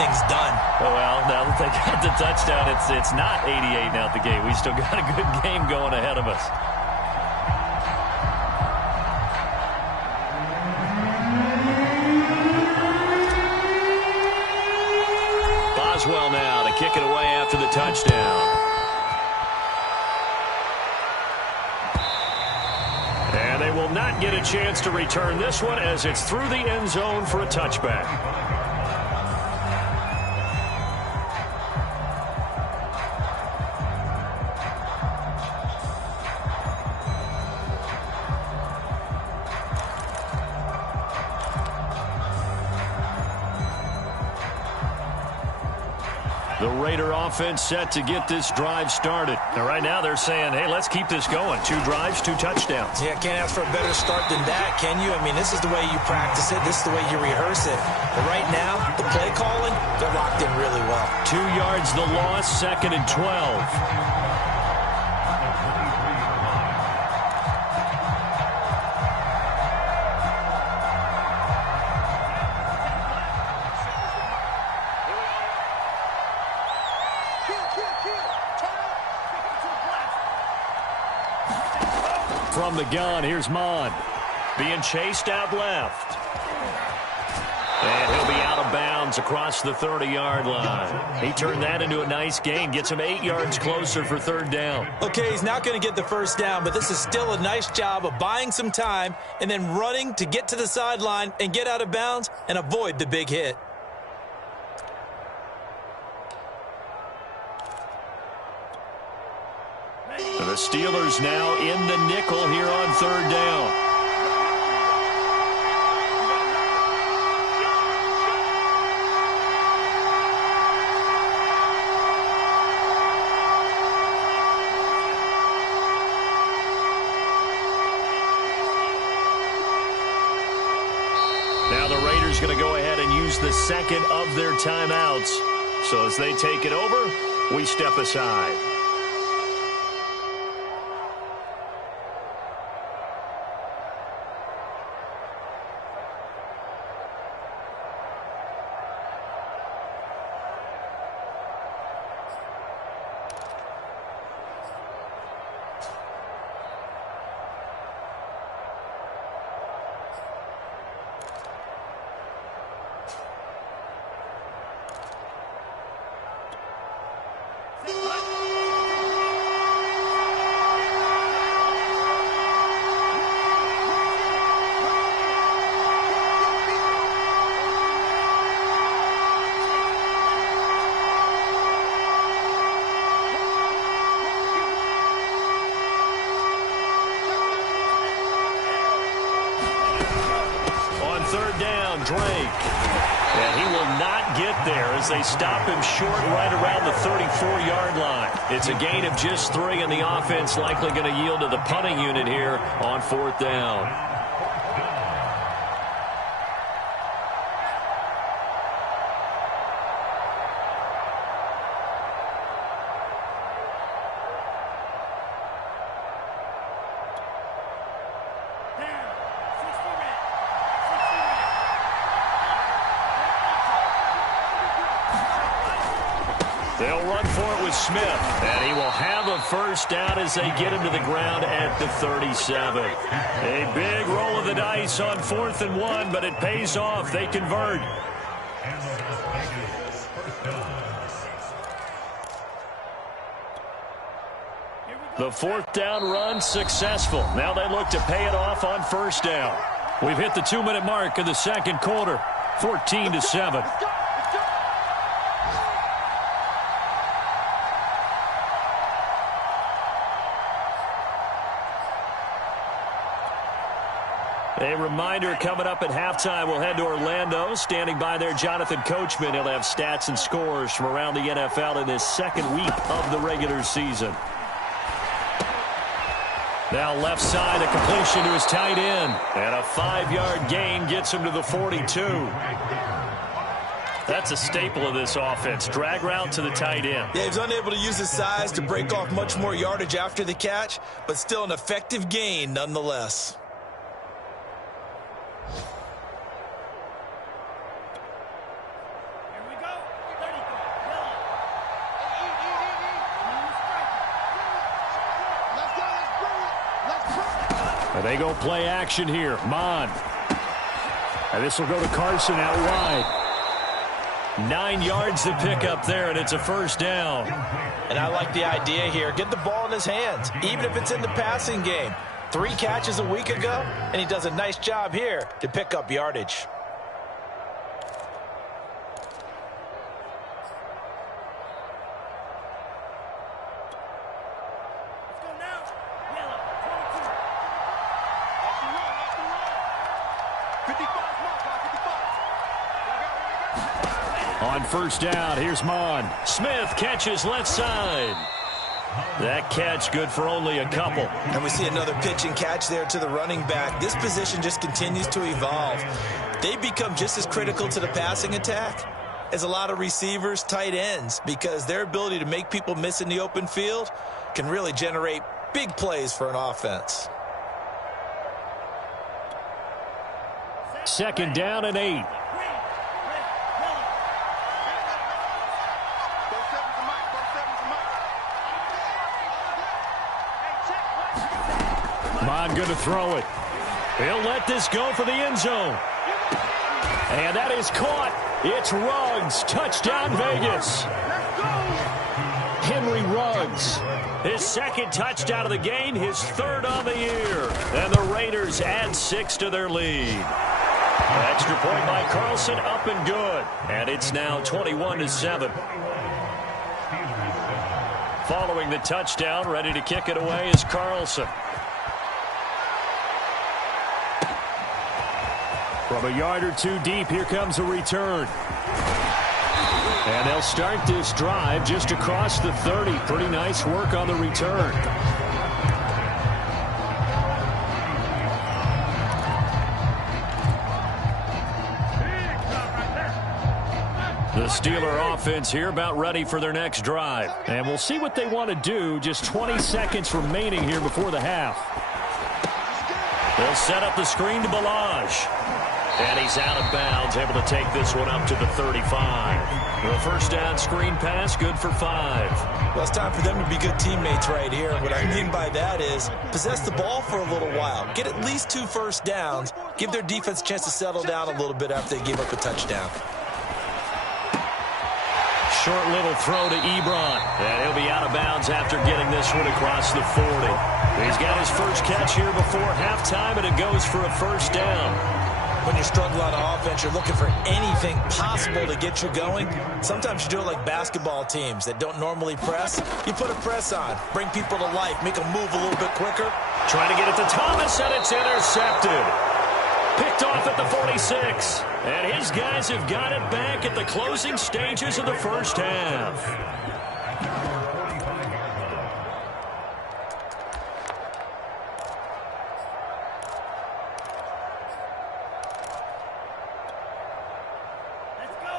things done. Well, now that they got the touchdown, it's not 88 out the gate. We still got a good game going ahead of us. Boswell now to kick it away after the touchdown. And they will not get a chance to return this one as it's through the end zone for a touchback. The Raider offense set to get this drive started. And right now they're saying, hey, let's keep this going. 2 drives, 2 touchdowns. Yeah, can't ask for a better start than that, can you? I mean, this is the way you practice it. This is the way you rehearse it. But right now, the play calling, they're locked in really well. 2 yards the loss, 2nd and 12. From the gun, here's Mon. Being chased out left. And he'll be out of bounds across the 30-yard line. He turned that into a nice gain. Gets him 8 yards closer for 3rd down. Okay, he's not going to get the first down, but this is still a nice job of buying some time and then running to get to the sideline and get out of bounds and avoid the big hit. The Steelers now in the nickel here on 3rd down. Now the Raiders going to go ahead and use the second of their timeouts. So as they take it over, we step aside. They stop him short right around the 34-yard line. It's a gain of just 3, and the offense likely going to yield to the punting unit here on 4th down. They'll run for it with Smith, and he will have a first down as they get him to the ground at the 37. A big roll of the dice on 4th and 1, but it pays off. They convert. The 4th down run successful. Now they look to pay it off on 1st down. We've hit the 2-minute mark of the 2nd quarter, 14-7. A reminder coming up at halftime, we'll head to Orlando. Standing by there, Jonathan Coachman. He'll have stats and scores from around the NFL in this 2nd week of the regular season. Now left side, a completion to his tight end. And a 5-yard gain gets him to the 42. That's a staple of this offense. Drag route to the tight end. Yeah, he's unable to use his size to break off much more yardage after the catch, but still an effective gain nonetheless. And they go play action here. Mond. And this will go to Carson out wide. 9 yards to pick up there, and it's a first down. And I like the idea here. Get the ball in his hands, even if it's in the passing game. 3 catches a week ago, and he does a nice job here to pick up yardage. On first down, here's Mond. Smith catches left side. That catch good for only a couple. And we see another pitch and catch there to the running back. This position just continues to evolve. They become just as critical to the passing attack as a lot of receivers, tight ends, because their ability to make people miss in the open field can really generate big plays for an offense. Second down and 8. Mond going to throw it. He'll let this go for the end zone. And that is caught. It's Ruggs. Touchdown, Vegas. Henry Ruggs. His second touchdown of the game, his 3rd on the year. And the Raiders add 6 to their lead. Extra point by Carlson, up and good. And it's now 21-7. Following the touchdown, ready to kick it away is Carlson. From a yard or 2 deep, here comes a return. And they'll start this drive just across the 30. Pretty nice work on the return. The Steeler offense here about ready for their next drive. And we'll see what they want to do. Just 20 seconds remaining here before the half. They'll set up the screen to Balaj. And he's out of bounds, able to take this one up to the 35. The first down screen pass, good for 5. Well, it's time for them to be good teammates right here. What I mean by that is possess the ball for a little while. Get at least 2 first downs. Give their defense a chance to settle down a little bit after they give up a touchdown. Short little throw to Ebron. And he'll be out of bounds after getting this one across the 40. He's got his first catch here before halftime, and it goes for a first down. When you struggle on offense, you're looking for anything possible to get you going. Sometimes you do it like basketball teams that don't normally press. You put a press on, bring people to life, make them move a little bit quicker. Trying to get it to Thomas, and it's intercepted. Picked off at the 46. And his guys have got it back at the closing stages of the first half.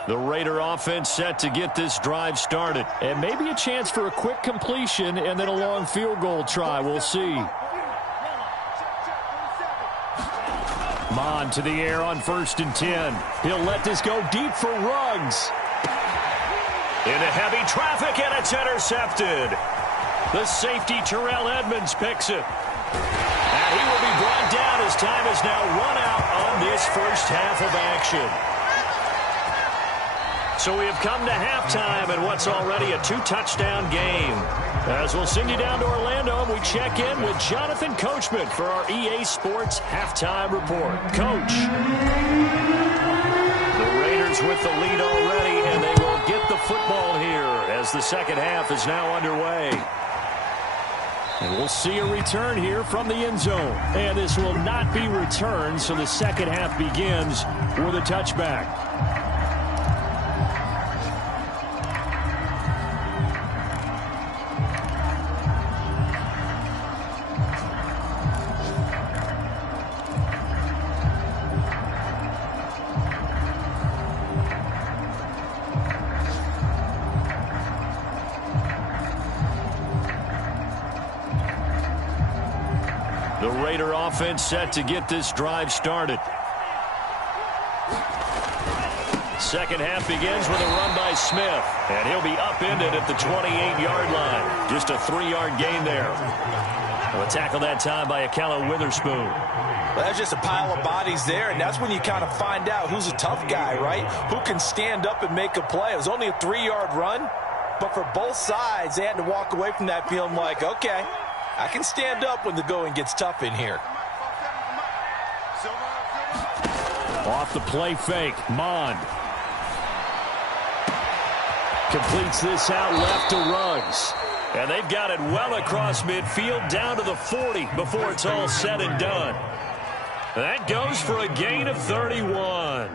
The Raider offense set to get this drive started. And maybe a chance for a quick completion and then a long field goal try. We'll see. Mond to the air on 1st and 10. He'll let this go deep for Ruggs. Into heavy traffic, and it's intercepted. The safety, Terrell Edmonds, picks it. And he will be brought down as time is now run out on this first half of action. So we have come to halftime in what's already a 2-touchdown game. As we'll send you down to Orlando, and we check in with Jonathan Coachman for our EA Sports Halftime Report. Coach. The Raiders with the lead already, and they will get the football here as the second half is now underway. And we'll see a return here from the end zone. And this will not be returned, so the second half begins with a touchback. The Raider offense set to get this drive started. Second half begins with a run by Smith, and he'll be upended at the 28-yard line. Just a 3-yard gain there. Well, tackle that time by Akello Witherspoon. Well, that's just a pile of bodies there, and that's when you kind of find out who's a tough guy, right? Who can stand up and make a play. It was only a 3-yard run, but for both sides, they had to walk away from that feeling like, okay, I can stand up when the going gets tough in here. Off the play fake, Mond. Completes this out left to Ruggs. And they've got it well across midfield down to the 40 before it's all said and done. That goes for a gain of 31.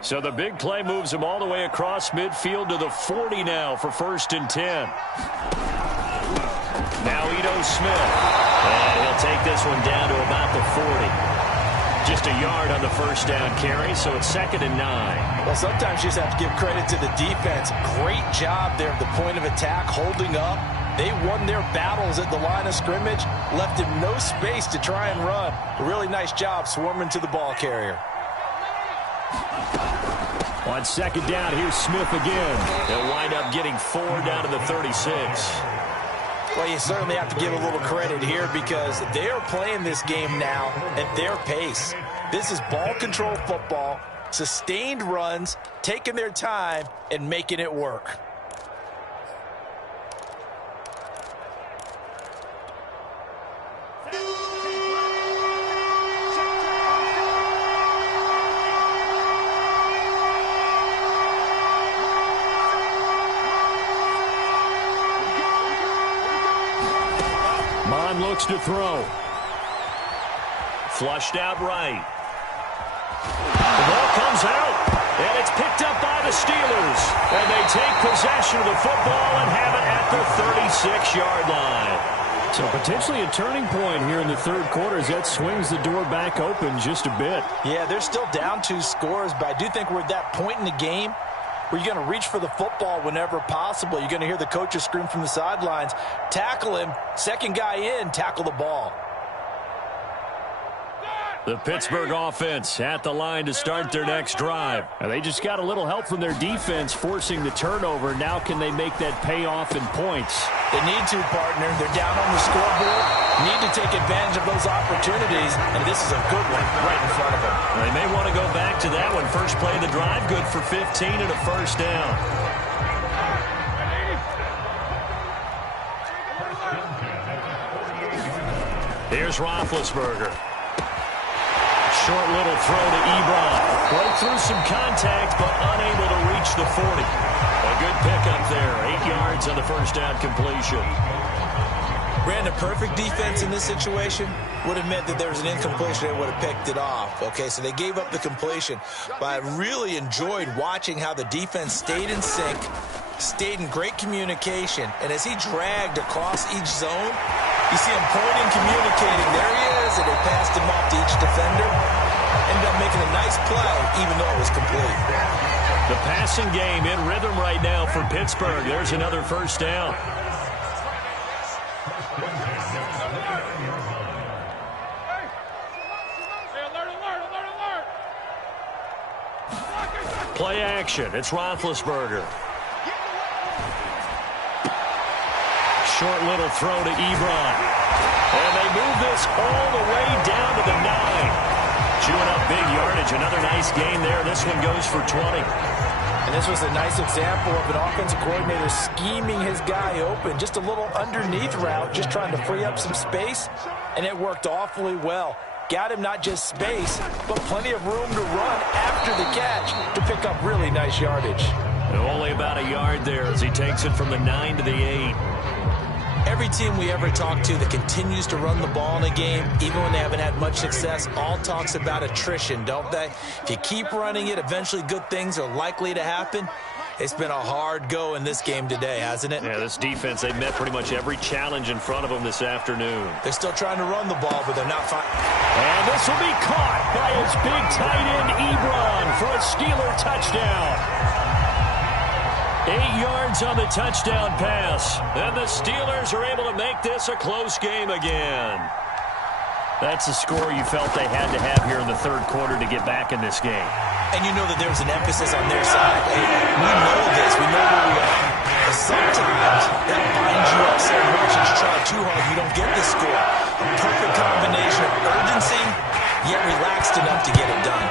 So the big play moves him all the way across midfield to the 40 now for 1st and 10. Now Ito Smith. And he'll take this one down to about the 40. Just a yard on the first down carry, so it's 2nd and 9. Well, sometimes you just have to give credit to the defense. Great job there at the point of attack, holding up. They won their battles at the line of scrimmage, left him no space to try and run. A really nice job swarming to the ball carrier. On 2nd down, here's Smith again. They'll wind up getting 4 down to the 36. Well, you certainly have to give a little credit here because they are playing this game now at their pace. This is ball control football, sustained runs, taking their time, and making it work. Looks to throw. Flushed out right. The ball comes out, and it's picked up by the Steelers. And they take possession of the football and have it at the 36-yard line. So potentially a turning point here in the 3rd quarter as that swings the door back open just a bit. Yeah, they're still down 2 scores, but I do think we're at that point in the game where you're going to reach for the football whenever possible. You're going to hear the coaches scream from the sidelines, tackle him, 2nd guy in, tackle the ball. The Pittsburgh offense at the line to start their next drive. And they just got a little help from their defense forcing the turnover. Now can they make that pay off in points? They need to, partner. They're down on the scoreboard. Need to take advantage of those opportunities, and this is a good one right in front of them. They may want to go back to that one. First play of the drive, good for 15 and a 1st down. Here's Roethlisberger. Short little throw to Ebron. Broke through some contact, but unable to reach the 40. A good pickup there. 8 yards on the first down completion. Ran a perfect defense in this situation. Would have meant that there was an incompletion. They would have picked it off. Okay, so they gave up the completion. But I really enjoyed watching how the defense stayed in sync, stayed in great communication. And as he dragged across each zone, you see him pointing, communicating. There he is, and they passed him off to each defender. Ended up making a nice play, even though it was complete. The passing game in rhythm right now for Pittsburgh. There's another first down. Play action. It's Roethlisberger. Short little throw to Ebron. And they move this all the way down to the 9. Chewing up big yardage. Another nice gain there. This one goes for 20. And this was a nice example of an offensive coordinator scheming his guy open. Just a little underneath route, just trying to free up some space. And it worked awfully well. Got him not just space, but plenty of room to run after the catch to pick up really nice yardage. And only about a yard there as he takes it from the 9 to the 8. Every team we ever talk to that continues to run the ball in a game, even when they haven't had much success, all talks about attrition, don't they? If you keep running it, eventually good things are likely to happen. It's been a hard go in this game today, hasn't it? Yeah, this defense, they've met pretty much every challenge in front of them this afternoon. They're still trying to run the ball, but they're not fine. And this will be caught by his big tight end, Ebron, for a Steeler touchdown. 8 yards on the touchdown pass. And the Steelers are able to make this a close game again. That's a score you felt they had to have here in the third quarter to get back in this game. And you know that there was an emphasis on their side. Hey, we know this. We know where we are. But sometimes that binds you up so much and you try too hard, you don't get the score. A perfect combination of urgency, yet relaxed enough to get it done.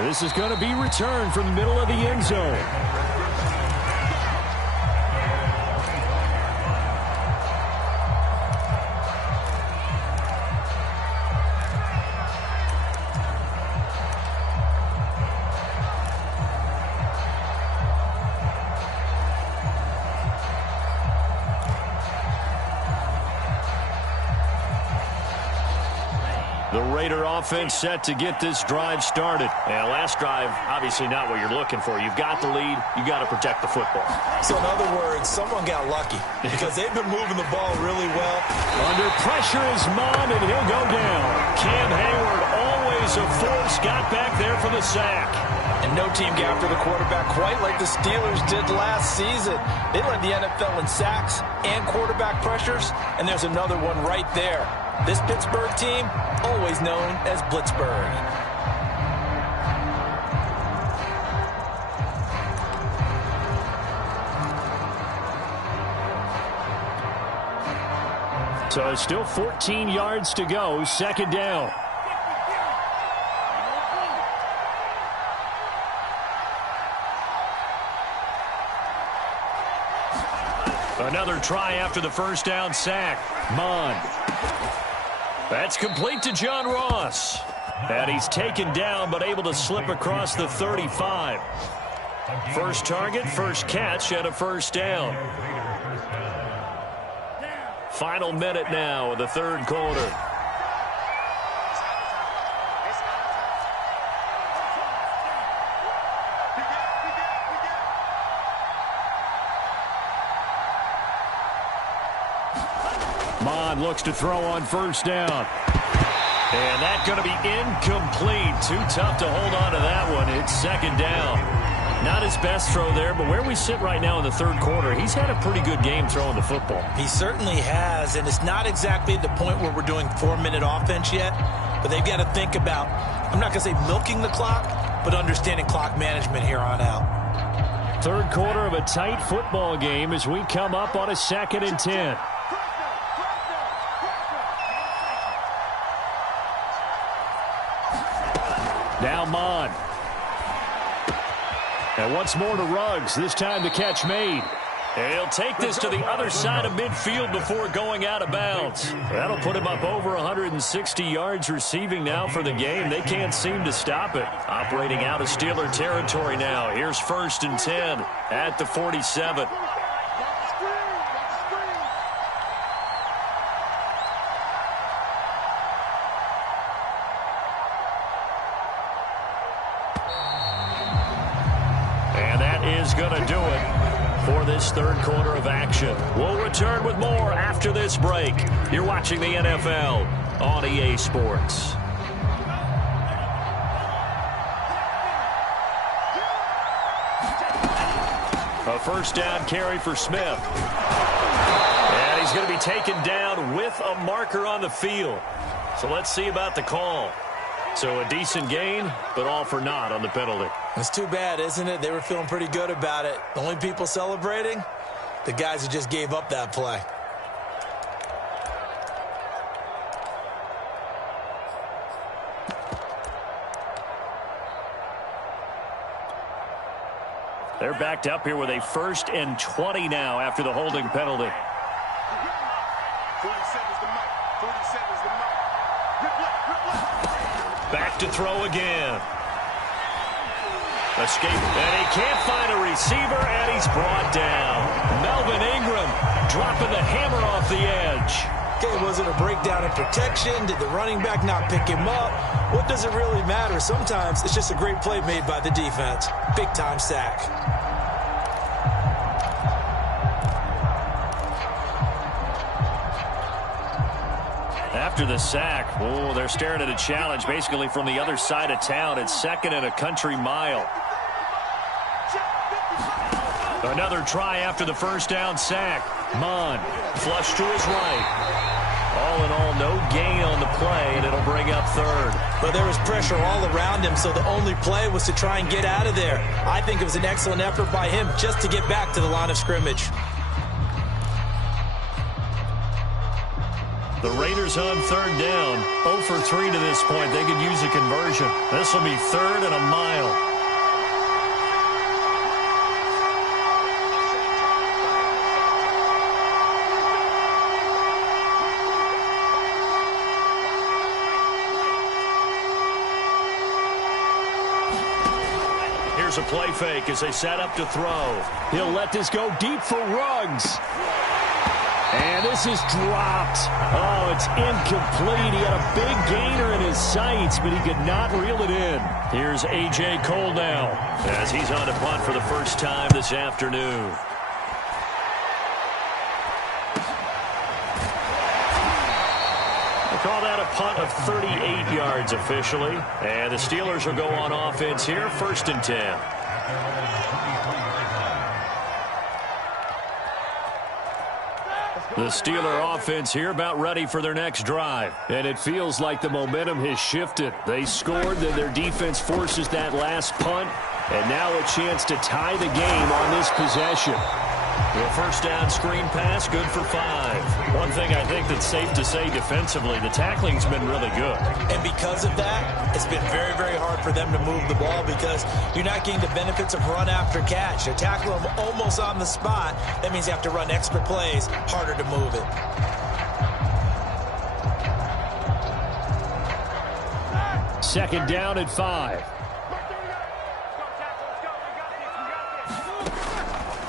And this is going to be returned from the middle of the end zone. The Raider offense set to get this drive started. And last drive, obviously not what you're looking for. You've got the lead. You've got to protect the football. So in other words, someone got lucky because they've been moving the ball really well. Under pressure is Mond, and he'll go down. Cam Hayward, always a force, got back there for the sack. And no team got after the quarterback quite like the Steelers did last season. They led the NFL in sacks and quarterback pressures, and there's another one right there. This Pittsburgh team, always known as Blitzburgh. So it's still 14 yards to go, second down. Another try after the first down sack. Mond. That's complete to John Ross. And he's taken down but able to slip across the 35. First target, first catch, and a first down. Final minute now of the third quarter. Mond looks to throw on first down. And that's going to be incomplete. Too tough to hold on to that one. It's second down. Not his best throw there, but where we sit right now in the third quarter, he's had a pretty good game throwing the football. He certainly has, and it's not exactly at the point where we're doing 4-minute offense yet, but they've got to think about, I'm not going to say milking the clock, but understanding clock management here on out. Third quarter of a tight football game as we come up on a 2nd and 10. Now Mond. And once more to Ruggs. This time the catch made. And he'll take this to the other side of midfield before going out of bounds. That'll put him up over 160 yards receiving now for the game. They can't seem to stop it. Operating out of Steeler territory now. Here's 1st and 10 at the 47. Is going to do it for this third quarter of action. We'll return with more after this break. You're watching the NFL on EA Sports. A first down carry for Smith. And he's going to be taken down with a marker on the field. So let's see about the call. So a decent gain, but all for naught on the penalty. It's too bad, isn't it? They were feeling pretty good about it. The only people celebrating, the guys who just gave up that play. They're backed up here with a 1st and 20 now after the holding penalty. 47's the mark. 47's the mark. Back to throw again. Escape. And he can't find a receiver, and he's brought down. Melvin Ingram dropping the hammer off the edge. Okay, was it a breakdown in protection? Did the running back not pick him up? What does it really matter? Sometimes it's just a great play made by the defense. Big-time sack. After the sack, oh, they're staring at a challenge basically from the other side of town. It's 2nd and a country mile. Another try after the first down sack. Mond Flush to his right. All in all, no gain on the play, and it'll bring up third. But there was pressure all around him, so the only play was to try and get out of there. I think it was an excellent effort by him just to get back to the line of scrimmage. The Raiders on third down. 0 for 3 to this point. They could use a conversion. This will be 3rd and a mile. Here's a play fake as they set up to throw. He'll let this go deep for Ruggs. And this is dropped. Oh, it's incomplete. He had a big gainer in his sights, but he could not reel it in. Here's A.J. Cole now as he's on to punt for the first time this afternoon. They call that a punt of 38 yards officially. And the Steelers will go on offense here, 1st and 10. The Steeler offense here about ready for their next drive. And it feels like the momentum has shifted. They scored, then their defense forces that last punt. And now a chance to tie the game on this possession. The first down screen pass, good for 5. One thing I think that's safe to say defensively, the tackling's been really good. And because of that, it's been very, very hard for them to move the ball because you're not getting the benefits of run after catch. They tackle them almost on the spot. That means you have to run extra plays, harder to move it. Second down at 5.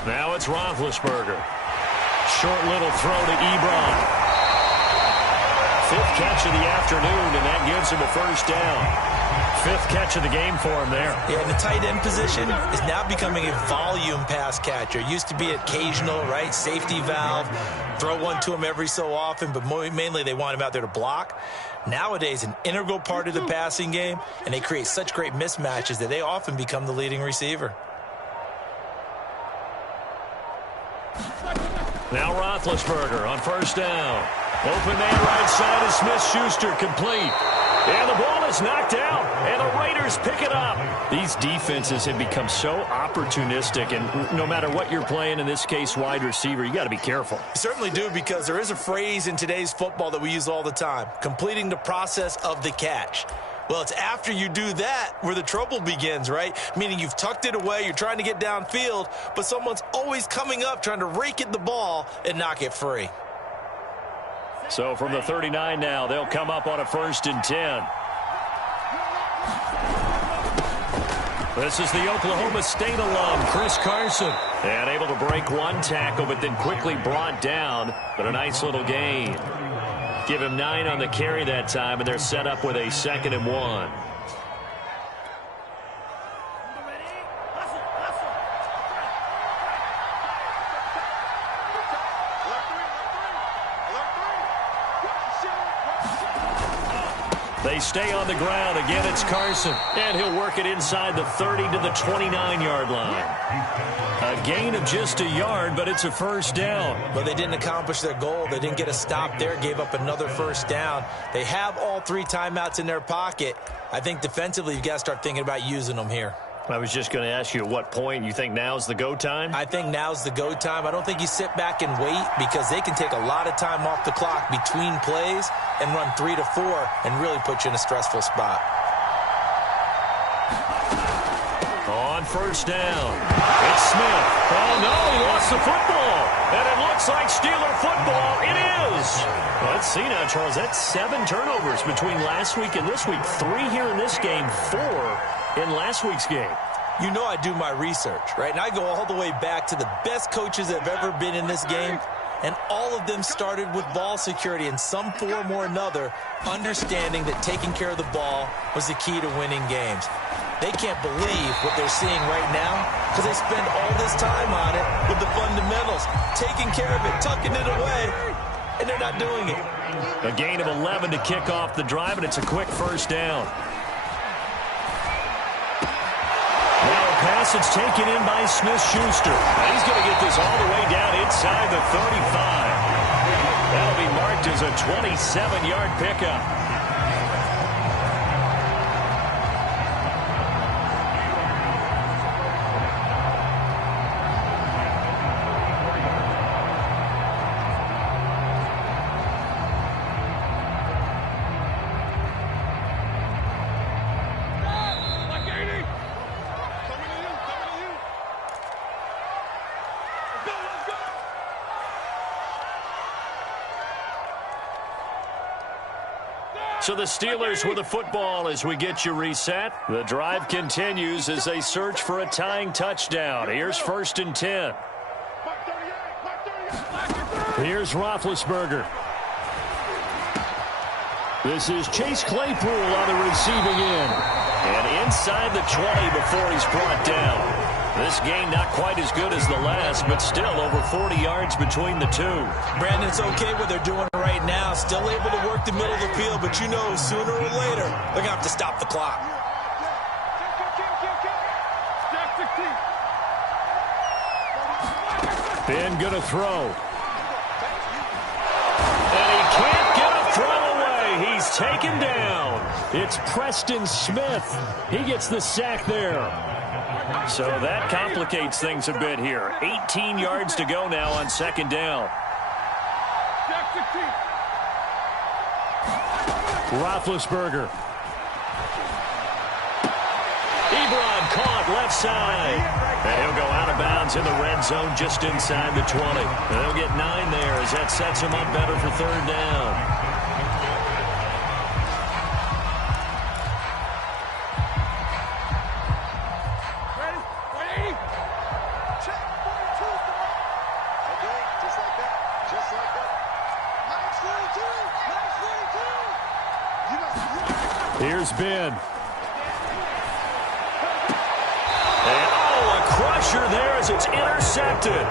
Now it's Roethlisberger. Short little throw to Ebron. 5th catch of the afternoon, and that gives him a first down. 5th catch of the game for him there. Yeah, and the tight end position is now becoming a volume pass catcher. It used to be occasional, right? Safety valve. Throw one to him every so often, but mainly they want him out there to block. Nowadays, an integral part of the passing game, and they create such great mismatches that they often become the leading receiver. Now Roethlisberger on first down. Open man right side is Smith-Schuster, complete. And the ball is knocked out, and the Raiders pick it up. These defenses have become so opportunistic, and no matter what you're playing, in this case wide receiver, you got to be careful. You certainly do, because there is a phrase in today's football that we use all the time, completing the process of the catch. Well, it's after you do that where the trouble begins, right? Meaning you've tucked it away, you're trying to get downfield, but someone's always coming up trying to rake at the ball and knock it free. So from the 39 now, they'll come up on a 1st and 10. This is the Oklahoma State alum, Chris Carson. And able to break one tackle, but then quickly brought down, but a nice little gain. Give him 9 on the carry that time, and they're set up with a 2nd and 1. They stay on the ground. Again, it's Carson. And he'll work it inside the 30 to the 29-yard line. A gain of just a yard, but it's a first down. But they didn't accomplish their goal. They didn't get a stop there, gave up another first down. They have all 3 timeouts in their pocket. I think defensively, you've got to start thinking about using them here. I was just going to ask you at what point you think now's the go time? I think now's the go time. I don't think you sit back and wait, because they can take a lot of time off the clock between plays and run 3 to 4 and really put you in a stressful spot. On first down, it's Smith. Oh, no, he lost the football. And it looks like Steeler football. It is. Let's see now, Charles. That's 7 turnovers between last week and this week. 3 here in this game, 4 in last week's game. You know I do my research, right? And I go all the way back to the best coaches that have ever been in this game. And all of them started with ball security in some form or another, understanding that taking care of the ball was the key to winning games. They can't believe what they're seeing right now because they spend all this time on it with the fundamentals, taking care of it, tucking it away, and they're not doing it. A gain of 11 to kick off the drive, and it's a quick first down. Now a pass that's taken in by Smith-Schuster. He's going to get this all the way down inside the 35. marked as a 27-yard pickup. So the Steelers with the football as we get you reset. The drive continues as they search for a tying touchdown. Here's 1st and 10. Here's Roethlisberger. This is Chase Claypool on the receiving end. And inside the 20 before he's brought down. This game not quite as good as the last, but still over 40 yards between the two. Brandon, it's okay what they're doing right now. Still able to work the middle of the field, but you know sooner or later they're going to have to stop the clock. Ben going to throw. And he can't get a throw away. He's taken down. It's Preston Smith. He gets the sack there. So that complicates things a bit here. 18 yards to go now on 2nd down. Roethlisberger. Ebron caught left side. And he'll go out of bounds in the red zone just inside the 20. And they'll get 9 there as that sets him up better for 3rd down. Here's Ben. And a crusher there as it's intercepted.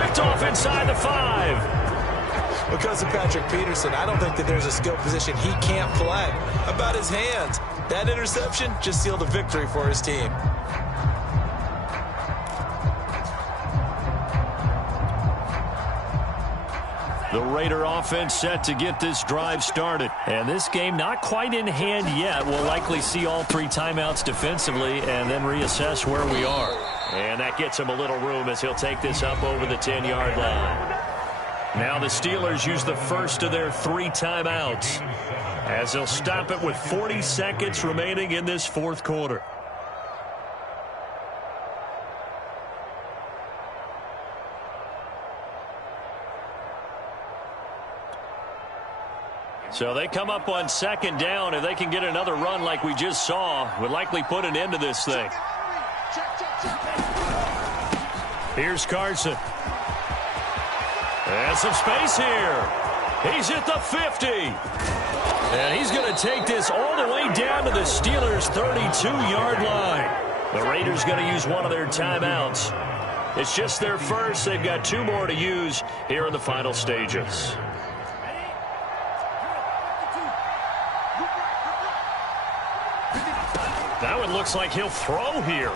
Picked off inside the 5. Because of Patrick Peterson, I don't think that there's a skill position he can't play. How about his hands? That interception just sealed a victory for his team. The Raider offense set to get this drive started. And this game not quite in hand yet. We'll likely see all 3 timeouts defensively and then reassess where we are. And that gets him a little room as he'll take this up over the 10-yard line. Now the Steelers use the first of their 3 timeouts as they'll stop it with 40 seconds remaining in this 4th quarter. So they come up on 2nd down. If they can get another run like we just saw, would likely put an end to this thing. Here's Carson. And some space here. He's at the 50. And he's going to take this all the way down to the Steelers' 32-yard line. The Raiders going to use one of their timeouts. It's just their first. They've got 2 more to use here in the final stages. Now it looks like he'll throw here.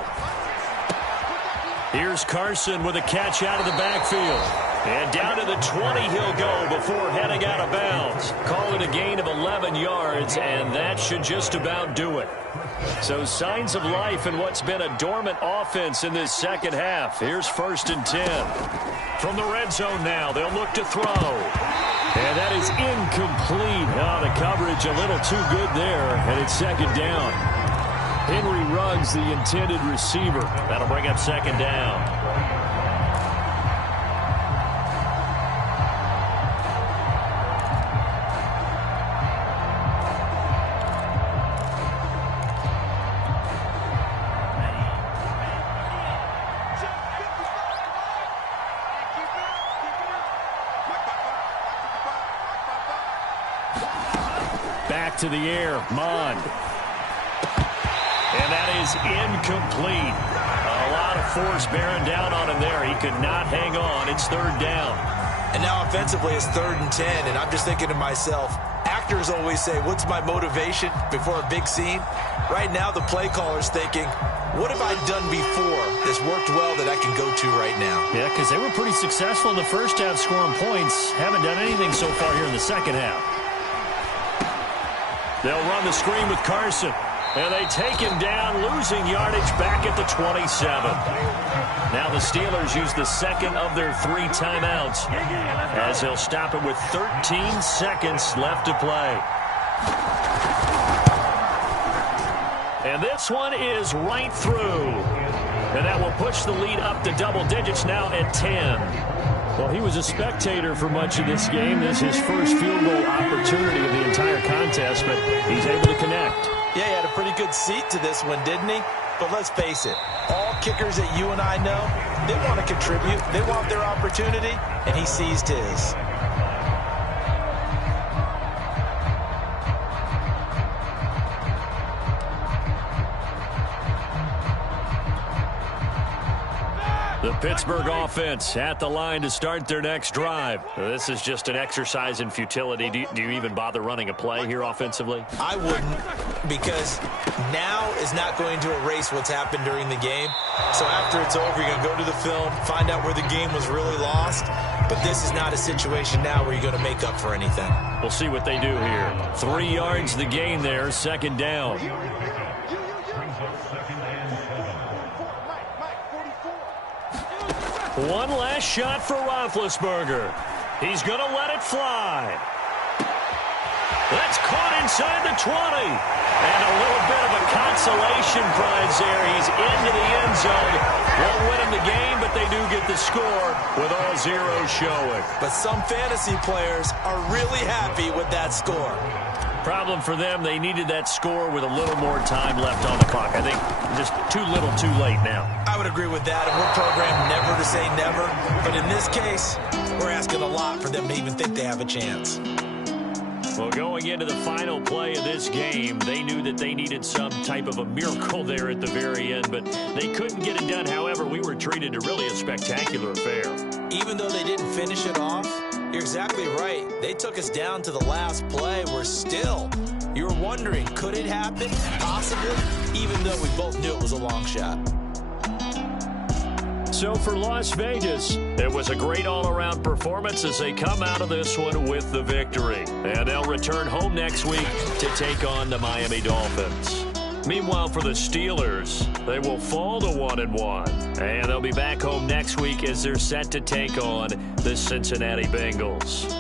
Here's Carson with a catch out of the backfield. And down to the 20 he'll go before heading out of bounds. Call it a gain of 11 yards, and that should just about do it. So signs of life in what's been a dormant offense in this 2nd half. Here's 1st and 10. From the red zone now, they'll look to throw. And that is incomplete. Oh, the coverage a little too good there, and it's 2nd down. Henry Ruggs, the intended receiver. That'll bring up 2nd down. Back to the air, Mond. And that is incomplete. A lot of force bearing down on him there. He could not hang on. It's 3rd down. And now offensively it's 3rd and 10, and I'm just thinking to myself, actors always say, what's my motivation before a big scene? Right now the play caller's thinking, what have I done before that's worked well that I can go to right now? Yeah, because they were pretty successful in the first half scoring points. Haven't done anything so far here in the second half. They'll run the screen with Carson. And they take him down, losing yardage back at the 27. Now the Steelers use the second of their 3 timeouts as they'll stop it with 13 seconds left to play. And this one is right through. And that will push the lead up to double digits now at 10. Well, he was a spectator for much of this game. This is his first field goal opportunity of the entire contest, but he's able to connect. Yeah, he had a pretty good seat to this one, didn't he? But let's face it, all kickers that you and I know, they want to contribute. They want their opportunity, and he seized his. The Pittsburgh offense at the line to start their next drive. This is just an exercise in futility. Do you even bother running a play here offensively? I wouldn't, because now is not going to erase what's happened during the game. So after it's over, you're going to go to the film, find out where the game was really lost. But this is not a situation now where you're going to make up for anything. We'll see what they do here. 3 yards the gain there, 2nd down. One last shot for Roethlisberger. He's going to let it fly. That's caught inside the 20. And a little bit of a consolation prize there. He's into the end zone. Won't win him the game, but they do get the score with all zeros showing. But some fantasy players are really happy with that score. Problem for them, they needed that score with a little more time left on the clock. I think just too little too late now. I would agree with that, and we're programmed never to say never. But in this case, we're asking a lot for them to even think they have a chance. Well, going into the final play of this game, they knew that they needed some type of a miracle there at the very end, but they couldn't get it done. However, we were treated to really a spectacular affair. Even though they didn't finish it off, you're exactly right. They took us down to the last play. We're still, you were wondering, could it happen? Possibly, even though we both knew it was a long shot. So for Las Vegas, it was a great all-around performance as they come out of this one with the victory. And they'll return home next week to take on the Miami Dolphins. Meanwhile, for the Steelers, they will fall to 1-1. And they'll be back home next week as they're set to take on the Cincinnati Bengals.